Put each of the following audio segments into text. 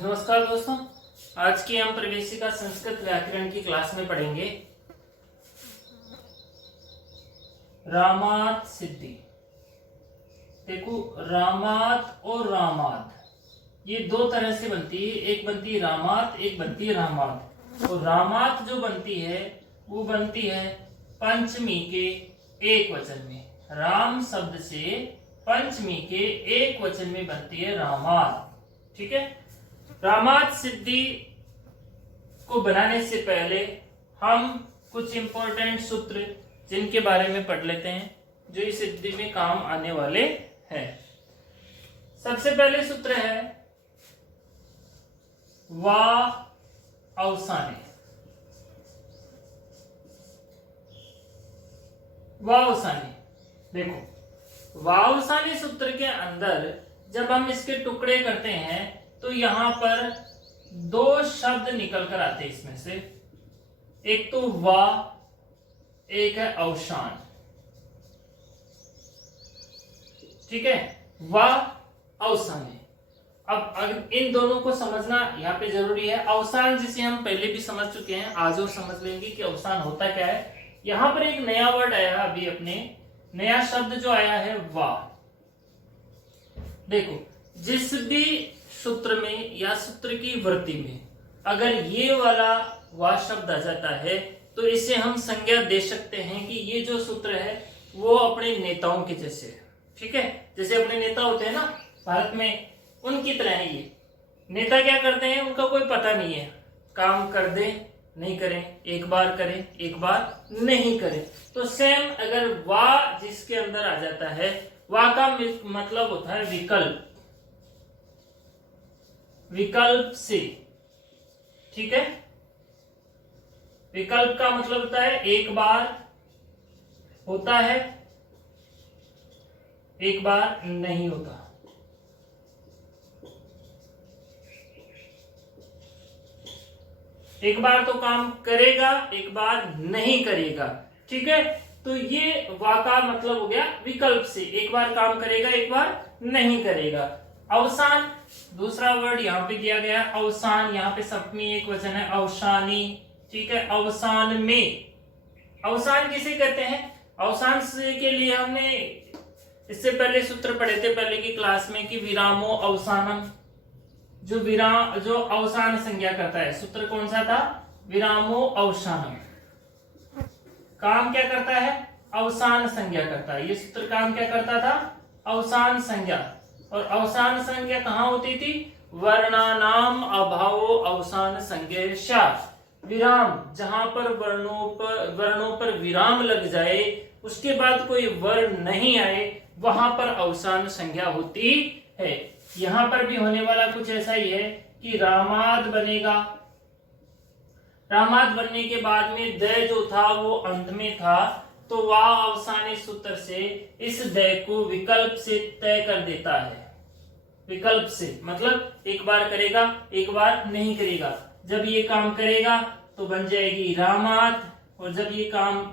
नमस्कार दोस्तों, आज की हम प्रवेशिका संस्कृत व्याकरण की क्लास में पढ़ेंगे रामात सिद्धि। देखो, रामात और रामात ये दो तरह से बनती है। एक बनती है रामात, एक बनती है रामात। और रामात जो बनती है वो बनती है पंचमी के एक वचन में। राम शब्द से पंचमी के एक वचन में बनती है रामात। ठीक है। रामात सिद्धि को बनाने से पहले हम कुछ इंपॉर्टेंट सूत्र जिनके बारे में पढ़ लेते हैं, जो इस सिद्धि में काम आने वाले हैं। सबसे पहले सूत्र है वा अवसाने। वावसाने, देखो वावसाने सूत्र के अंदर जब हम इसके टुकड़े करते हैं तो यहां पर दो शब्द निकल कर आते हैं इसमें से। एक तो वा, एक है अवसान। ठीक है, वा अवसाने। अब इन दोनों को समझना यहाँ पे जरूरी है। अवसान जिसे हम पहले भी समझ चुके हैं, आज और समझ लेंगे कि अवसान होता क्या है। यहां पर एक नया वर्ड आया अभी, अपने नया शब्द जो आया है वा। देखो, जिस भी सूत्र में या सूत्र की वृत्ति में अगर ये वाला वा शब्द आ जाता है तो इसे हम संज्ञा दे सकते हैं कि ये जो सूत्र है वो अपने नेताओं के जैसे है। ठीक है, जैसे अपने नेता होते हैं ना भारत में, उनकी तरह है ये। नेता क्या करते हैं उनका कोई पता नहीं है, काम कर दे नहीं करें, एक बार करें एक बार नहीं करें। तो सेम अगर वा जिसके अंदर आ जाता है, वा का मतलब होता है विकल्प, विकल्प से। ठीक है, विकल्प का मतलब होता है एक बार होता है, एक बार नहीं होता। एक बार तो काम करेगा, एक बार नहीं करेगा। ठीक है, तो ये वा का मतलब हो गया विकल्प से, एक बार काम करेगा एक बार नहीं करेगा। अवसान दूसरा वर्ड यहाँ पे दिया गया, अवसान। यहाँ पे सप्तमी एक वचन है, अवसानी। ठीक है, अवसान में। अवसान किसे कहते हैं? अवसान के लिए हमने इससे पहले सूत्र पढ़े थे पहले की क्लास में कि विरामो अवसानम। जो अवसान संज्ञा करता है, सूत्र कौन सा था? विरामो अवसानम। काम क्या करता है? अवसान संज्ञा करता है। ये सूत्र काम क्या करता था? अवसान संज्ञा। और अवसान संज्ञा कहाँ होती थी? वर्णानाम अभावो अवसान संज्ञा। विराम, जहां पर वर्णों पर विराम लग जाए, उसके बाद कोई वर्ण नहीं आए, वहां पर अवसान संज्ञा होती है। यहां पर भी होने वाला कुछ ऐसा ही है कि रामाद बनेगा। रामाद बनने के बाद में द जो था वो अंत में था, तो वा अवसाने सूत्र से इस दय को विकल्प से तय कर देता है। विकल्प से मतलब एक बार करेगा एक बार नहीं करेगा। जब ये काम करेगा तो बन जाएगी रामात, और जब ये काम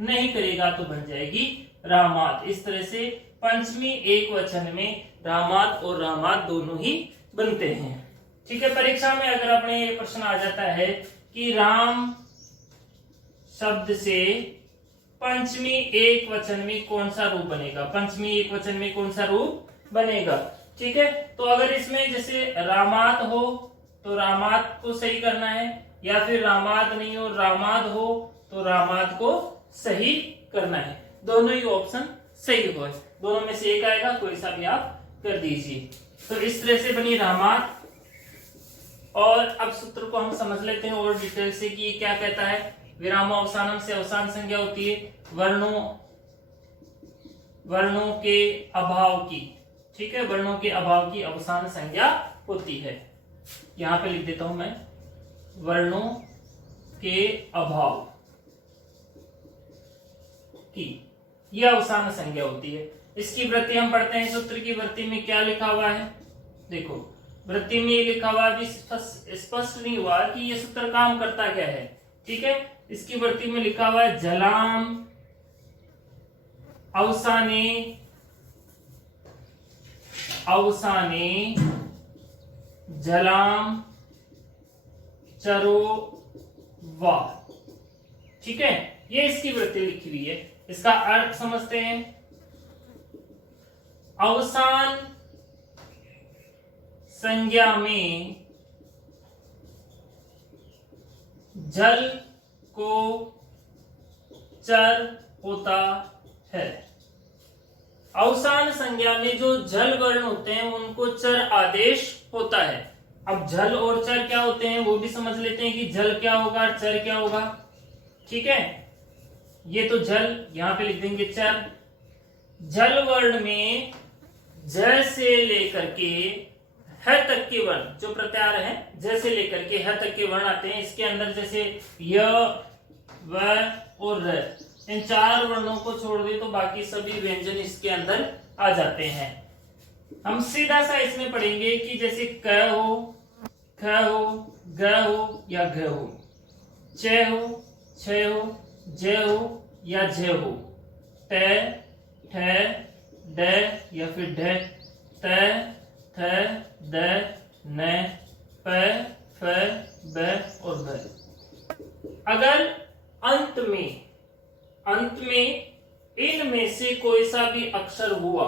नहीं करेगा तो बन जाएगी रामात। इस तरह से पंचमी एक वचन में रामात और रामात दोनों ही बनते हैं। ठीक है, परीक्षा में अगर अपने ये प्रश्न आ जाता है कि राम शब्द से पंचमी एक वचन में कौन सा रूप बनेगा, पंचमी एक वचन में कौन सा रूप बनेगा। ठीक है, तो अगर इसमें जैसे रामात हो तो रामात को सही करना है, या फिर रामात नहीं हो रामात हो तो रामात को सही करना है। दोनों ही ऑप्शन सही हो, दोनों में से एक आएगा, कोई सा भी आप कर दीजिए। तो इस तरह से बनी रामात। और अब सूत्र को हम समझ लेते हैं और डिटेल से कि ये क्या कहता है। विरामो अवसानम से अवसान संज्ञा होती है वर्णों के अभाव की। ठीक है, वर्णों के अभाव की अवसान संज्ञा होती है। यहां पे लिख देता हूं मैं, वर्णों के अभाव की यह अवसान संज्ञा होती है। इसकी वृत्ति हम पढ़ते हैं। सूत्र की वृत्ति में क्या लिखा हुआ है? देखो, वृत्ति में ये लिखा हुआ भी स्पष्ट नहीं हुआ कि ये सूत्र काम करता क्या है। ठीक है, इसकी वृत्ति में लिखा हुआ है जलाम अवसाने जलाम चरो वा। ठीक है, ये इसकी वृत्ति लिखी हुई है। इसका अर्थ समझते हैं। अवसान संज्ञा में जल को चर होता है। अवसान संज्ञा में जो जल वर्ण होते हैं उनको चर आदेश होता है। अब जल और चर क्या होते हैं वो भी समझ लेते हैं कि जल क्या होगा, चर क्या होगा। ठीक है, ये तो जल यहां पे लिख देंगे चर। जल वर्ण में ज से लेकर के ह तक के वर्ण जो प्रत्यार है, ज से लेकर के ह तक के वर्ण आते हैं। इसके अंदर जैसे य, व और र, इन चार वर्णों को छोड़ दे तो बाकी सभी व्यंजन इसके अंदर आ जाते हैं। हम सीधा सा इसमें पढ़ेंगे कि जैसे क हो, ख हो, ग हो या घ हो, च हो, छ हो, ज हो या झ हो, त, ठ, ड या फिर ढ, त, थ, द, न, प, फ, ब और भ। अगर अंत में इनमें से कोई सा भी अक्षर हुआ,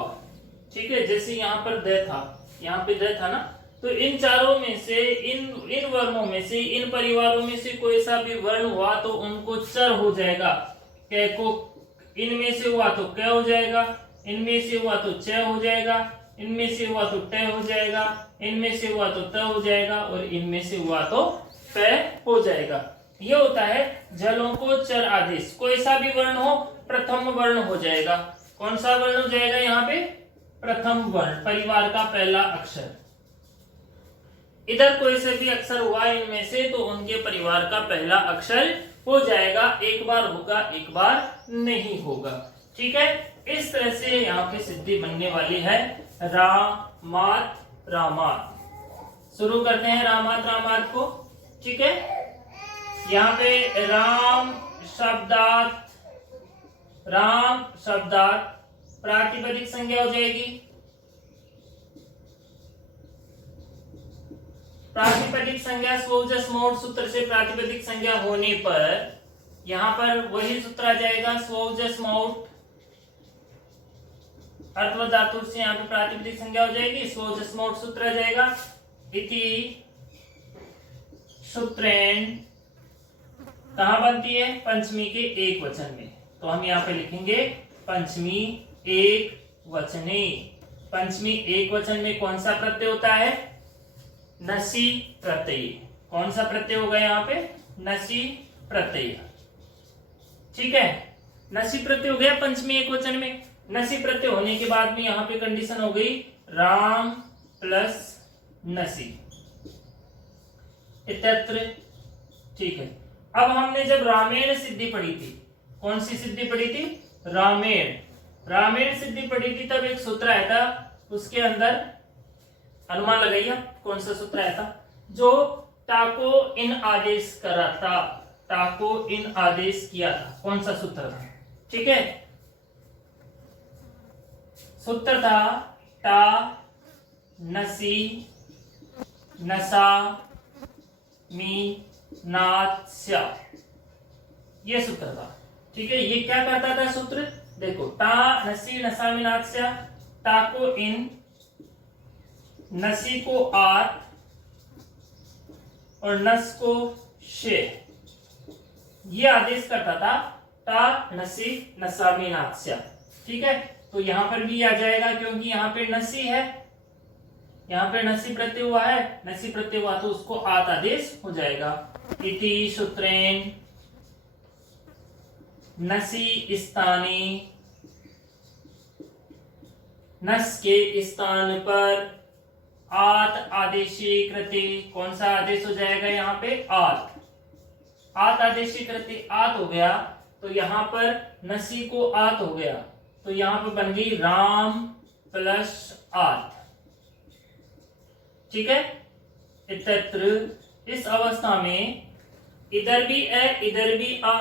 ठीक है, जैसे यहाँ पर द था, यहाँ पे द था ना, तो इन चारों में से इन वर्णों में से, इन परिवारों में से कोई सा भी वर्ण हुआ तो उनको चर हो जाएगा। क को इनमें से हुआ तो क हो जाएगा, इनमें से हुआ तो च हो जाएगा, इनमें से हुआ तो ट हो जाएगा, इनमें से हुआ तो त हो जाएगा और इनमें से हुआ तो प हो जाएगा। ये होता है जलों को चर आदेश। कोई सा भी वर्ण हो प्रथम वर्ण हो जाएगा। कौन सा वर्ण हो जाएगा यहाँ पे? प्रथम वर्ण, परिवार का पहला अक्षर। इधर कोई से भी अक्षर हुआ इनमें से तो उनके परिवार का पहला अक्षर हो जाएगा। एक बार होगा, एक बार नहीं होगा। ठीक है, इस तरह से यहाँ पे सिद्धि बनने वाली है रामात रामात। शुरू करते हैं रामात रामात को। ठीक है, यहाँ पे राम शब्दात प्रातिपदिक संज्ञा हो जाएगी। प्रातिपदिक संज्ञा स्वजस मोड सूत्र से प्रातिपदिक संज्ञा होने पर यहाँ पर वही सूत्र आ जाएगा, स्वजस मोड अर्थवत धातु से यहाँ पे प्रातिपदिक संज्ञा हो जाएगी, स्वजस मोड सूत्र आ जाएगा। इति सूत्रेण कहाँ बनती है? पंचमी के एक वचन में। तो हम यहाँ पे लिखेंगे पंचमी एक वचने। पंचमी एक वचन में कौन सा प्रत्यय होता है? नसी प्रत्यय। कौन सा प्रत्यय होगा यहाँ पे? नसी प्रत्यय। ठीक है, नसी प्रत्यय हो गया पंचमी एक वचन में। नसी प्रत्यय होने के बाद में यहाँ पे कंडीशन हो गई राम प्लस नसी इत्यत्र। ठीक है, अब हमने जब रामेण सिद्धि पढ़ी थी, कौन सी सिद्धि पढ़ी थी? रामेण सिद्धि पढ़ी थी, तब एक सूत्र आया था, उसके अंदर अनुमान लगाइए कौन सा सूत्र आया था? जो टाको इन आदेश करा था, टाको इन आदेश किया था। कौन सा सूत्र था? ठीक है, सूत्र था टा नसी नसा मी नात्स्या, ये सूत्र था। ठीक है, ये क्या करता था सूत्र? देखो, टा नसी नसा मी नात्स्या, टा को इन, नसी को आत और नस को शे, ये आदेश करता था टा नसी नसा मी नात्स्या। ठीक है, तो यहां पर भी आ जाएगा क्योंकि यहाँ पे नसी है, यहाँ पे नसी प्रत्यय हुआ है, नसी प्रत्यय हुआ तो उसको आत आदेश हो जाएगा। इति सूत्रेण नसी स्थानी, नस के स्थान पर आत आदेशी कृति। कौन सा आदेश हो जाएगा यहाँ पे? आत। आत आदेशी कृति आत हो गया तो यहाँ पर नसी को आत हो गया, तो यहाँ पे बन गई राम प्लस आत। ठीक है, इत्यत्र। इस अवस्था में इधर भी ए, इधर भी आ,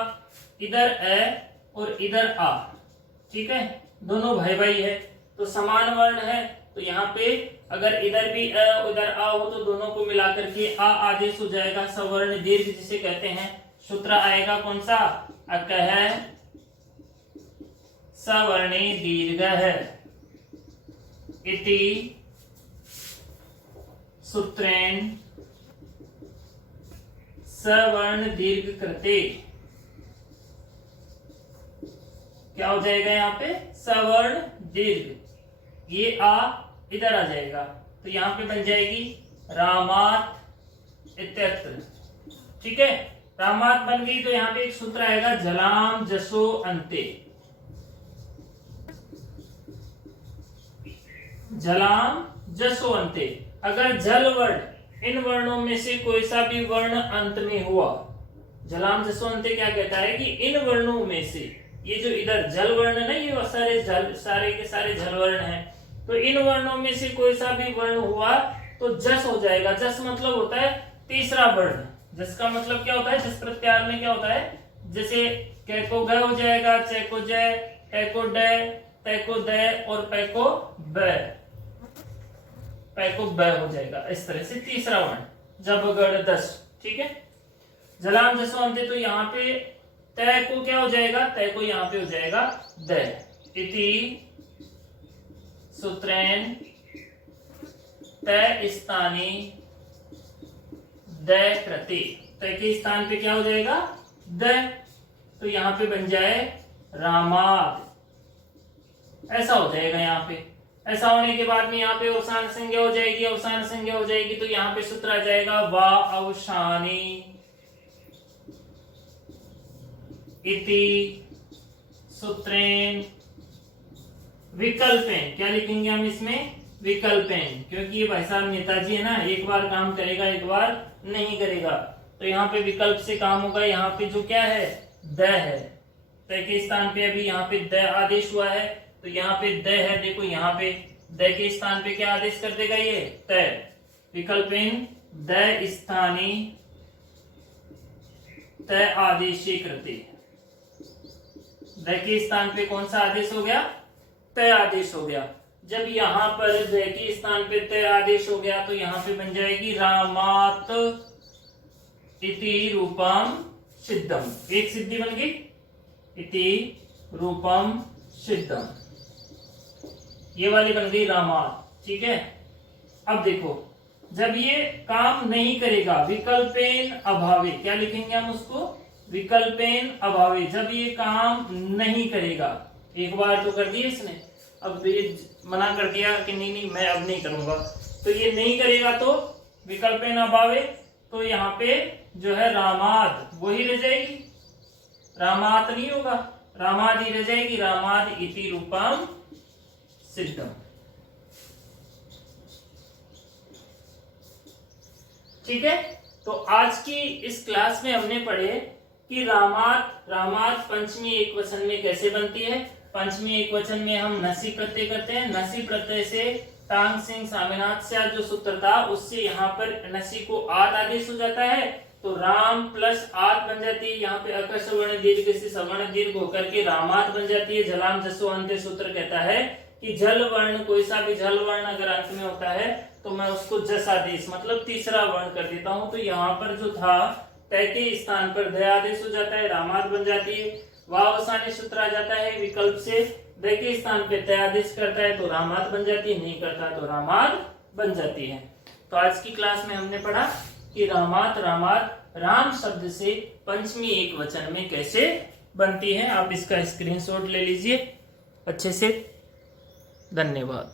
इधर ए और इधर आ। ठीक है, दोनों भाई भाई है तो समान वर्ण है तो यहाँ पे अगर इधर भी अ उधर आ हो तो दोनों को मिलाकर के आ आदेश हो जाएगा। सवर्ण दीर्घ जिसे कहते हैं, सूत्र आएगा कौन सा, अकह सवर्णी दीर्घ है इति सूत्रेण सवर्ण दीर्घ कृते। क्या हो जाएगा यहाँ पे, सवर्ण दीर्घ, ये आ इधर आ जाएगा तो यहाँ पे बन जाएगी रामात इत्यत्र। ठीक है, रामात बन गई तो यहाँ पे एक सूत्र आएगा जलाम जसो अंते। जलाम जसो अंते, अगर जल वर्ण इन वर्णों में से कोई सा भी वर्ण अंत में हुआ, जलाम जसो अंते क्या कहता है कि इन वर्णों में से, ये जो इधर जल वर्ण नहीं, ये सारे के सारे जल वर्ण हैं, तो इन वर्णों में से कोई सा भी वर्ण हुआ तो जस हो जाएगा। जस मतलब होता है तीसरा वर्ण। जस का मतलब क्या होता है, जस प्रत्याहार में क्या होता है, जैसे कै को ग हो जाएगा, चे को जय, कै को ड, तै को द और पै को ब, पै को ब हो जाएगा। इस तरह से तीसरा वर्ण जब गढ़ दस। ठीक है, जलाम जसो अंते, तो यहाँ पे तय को क्या हो जाएगा, तय को यहाँ पे हो जाएगा द इति सूत्रेण तय स्थानी द कृते। तय के स्थान पे क्या हो जाएगा, द, तो यहाँ पे बन जाए रामाद। ऐसा हो जाएगा यहाँ पे। ऐसा होने के बाद में यहाँ पे अवसान संज्ञा हो जाएगी, अवसान संज्ञा हो जाएगी तो यहाँ पे सूत्र आ जाएगा वा अवसानी इति सूत्रेण विकल्पेन। क्या लिखेंगे हम इसमें, विकल्पेन, क्योंकि ये भाई साहब नेताजी है ना, एक बार काम करेगा एक बार नहीं करेगा, तो यहाँ पे विकल्प से काम होगा। यहाँ पे जो क्या है, द है, तय के स्थान पे अभी यहाँ पे द आदेश हुआ है तो यहाँ पे द है। देखो यहाँ पे द के स्थान पे क्या आदेश कर देगा, ये तय। विकल्पेन द स्थानी तय आदेशे कृते। द के स्थान पे कौन सा आदेश हो गया, तय आदेश हो गया। जब यहाँ पर द के स्थान पे तय आदेश हो गया तो यहाँ पे बन जाएगी रामात इति रूपम सिद्धम। एक सिद्धि बन गई, इति रूपम सिद्धम, ये वाली बन गई रामात। ठीक है, अब देखो जब ये काम नहीं करेगा, विकल्पेन अभावे, क्या लिखेंगे हम उसको, विकल्पेन अभावे, जब ये काम नहीं करेगा। एक बार तो कर दिया इसने, अब ये मना कर दिया कि नहीं नहीं मैं अब नहीं करूंगा, तो ये नहीं करेगा तो विकल्पेन अभावे, तो यहाँ पे जो है रामाद वही रह जाएगी, रामात नहीं होगा, रामाद ही रह जाएगी। रामाद इति रूपम सिद्धम। ठीक है, तो आज की इस क्लास में हमने पढ़े कि रामात पंचमी एक वचन में कैसे बनती है। पंचमी एक वचन में हम नसी प्रत्यय करते हैं, नसी प्रत्यय से टांग सिंह सामीनाथ से जो सूत्र था उससे यहाँ पर नसी को आद आदेश हो जाता है, तो राम प्लस आद बन जाती है। यहाँ पे अकर सवर्ण दीर्घ से सवर्ण दीर्घ होकर के रामात बन जाती है। जलाम जसो अंते सूत्र कहता है कि जल वर्ण, कोई सा भी जल वर्ण अगर अंत में होता है तो मैं उसको जस आदेश मतलब तीसरा वर्ण कर देता हूं। तो यहाँ पर जो था तय के स्थान पर द आदेश हो जाता है, रामात बन जाती है। वावसानी सूत्र आ जाता है, विकल्प से द के स्थान पे तय आदेश करता है तो रामात बन जाती है, नहीं करता तो रामात बन जाती है। तो आज की क्लास में हमने पढ़ा कि रामात राम शब्द से पंचमी एक वचन में कैसे बनती है। आप इसका स्क्रीनशॉट ले लीजिए अच्छे से। धन्यवाद।